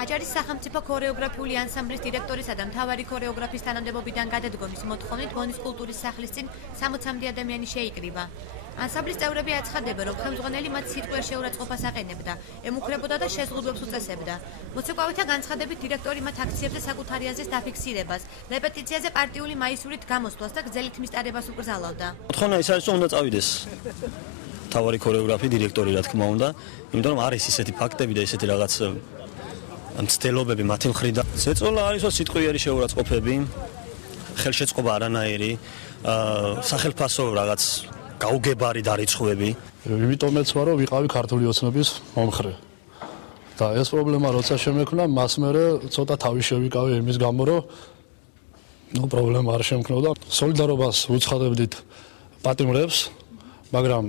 აჭარის სახელმწიფო ქორეოგრაფიული ანსამბლის დირექტორისა და მთავარი ქორეოგრაფის თანამდებობიდან გადადგომის მოთხოვნით გონის კულტურის სახლის წინ 60-მდე ადამიანი შეიკრიბა. ანსამბლის წევრები აცხადებენ, რომ ხელმძღვანელი მათ სიტყვიერ შეურაცხყოფას აყენებდა, ემუქრებოდა და შეზღუდვებს უწესებდა. მოცეკვავეთა განცხადებით დირექტორი მათ აქციებზე საკუთარი აზრის დაფიქსირებას, რეპეტიციაზე პარტიული მაისურით გამოსვლას და გრძელი თმის ტარებას უკრძალავდა. მოთხოვნა ის არის, რომ უნდა წავიდეს მთავარი ქორეოგრაფი, დირექტორი, რა თქმა უნდა, იმიტომ რომ არის ისეთი ფაქტები და ისეთი რაღაც მცდელობები მათი მხრიდან. ზეწოლა არის, რომ სიტყვიერი შეურაცხყოფები, ხელშეწყობა არანაირი, სახელფასო რაღაც გაუგებარი დარიცხვები. იმიტომ მეც ვარ, რომ ვიყავი ქართული ოცნების მომხრე. და ეს პრობლემა როცა შემექმნა, მას მერე ცოტა თავი შევიკავე იმის გამო, რომ პრობლემა არ შემქნოდა. სოლიდარობას ვუცხადებდით პატიმრებს, მაგრამ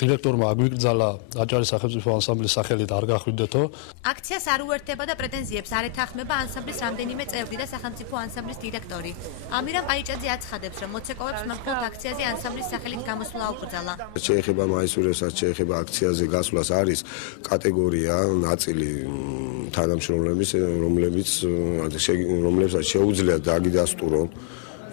დირექტორმა აგვიკრძალა აჭარის სახელმწიფო ანსამბლის სახელით არ გახვიდეთო. აქციას არ უერთდება და პრეტენზიებს არ ეთანხმება ანსამბლის რამდენიმე წევრი და სახელმწიფო ანსამბლის დირექტორი. ამირამ პაიჭაძე აცხადებს, რომ მოცეკვავებს მხოლოდ აქციაზე ანსამბლის სახელით გამოსვლა უკრძალა. შეეხება მაისურებსაც, შეეხება აქციაზე გასვლას არის კატეგორია, ნაწილი თანამშრომლების, რომლებსაც შეუძლიათ დაგიდასტურონ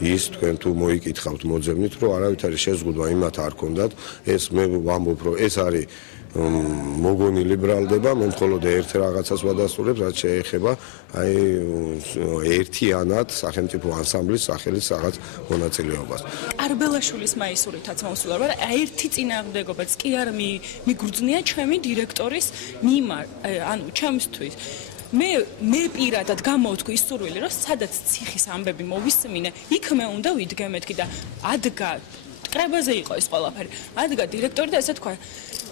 ის თქვენ თუ მოიკითხავთ მოძებნით, რომ არავითარი შეზღუდვა იმათ არ ქონდათ, ეს მე ვამბობ, რომ ეს არის მოგონილი ბრალდება, მე მხოლოდ ერთ რაღაცას ვადასტურებ, რაც შეეხება აი ერთიანად სახელმწიფო ანსამბლის სახელის რაღაც მონაწილეობას. არბელაშვილის მაისურითაც მოსულა, რომ ერთი წინააღმდეგობაც კი არ მიგრძნია ჩემი დირექტორის მიმართ, ანუ ჩემთვის. მე პირადად გამოვთქვი ის სურვილი, რომ სადაც ციხის ამბები მოვისმინე, იქმე უნდა ვიდგე მეთქი და ადგა კრებაზე იყო ეს ყველაფერი. ადგა დირექტორი და ესე თქვა,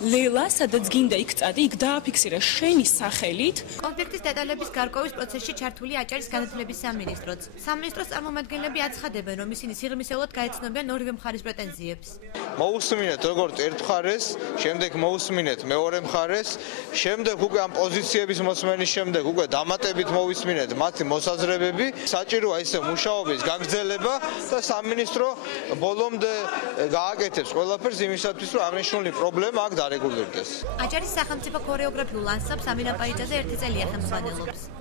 ლელა, სადაც გინდა იქ წადი, იქ დააფიქსირა შენი სახელით. კონფლიქტის დეტალების გარკვევის პროცესში ჩართული აჭარის განათლების სამინისტროც. სამინისტროს წარმომადგენლები აცხადებენ, რომ ისინი სიღრმისეულად გაეცნობიან ორივე მხარის პრეტენზიებს. მოусმინეთ როგორც ერთ მხარეს, შემდეგ მოусმინეთ მეორე მხარეს, შემდეგ უკვე ამ პოზიციების მოსმენის შემდეგ უკვე დამატებით მოვისმინეთ მათი მოსაზრებები, საჭიროა ისე მუშაობის გაგრძელება და სამინისტრო ბოლომდე გააკეთებს ყველაფერს იმისათვის, რომ აღნიშნული პრობლემა აქ დარეგულირდეს. აჭარის სახელმწიფო ქორეოგრაფიულ ანსამბლს ამირამ პაიჭაძე ერთი წელია ხელმძღვანელობს.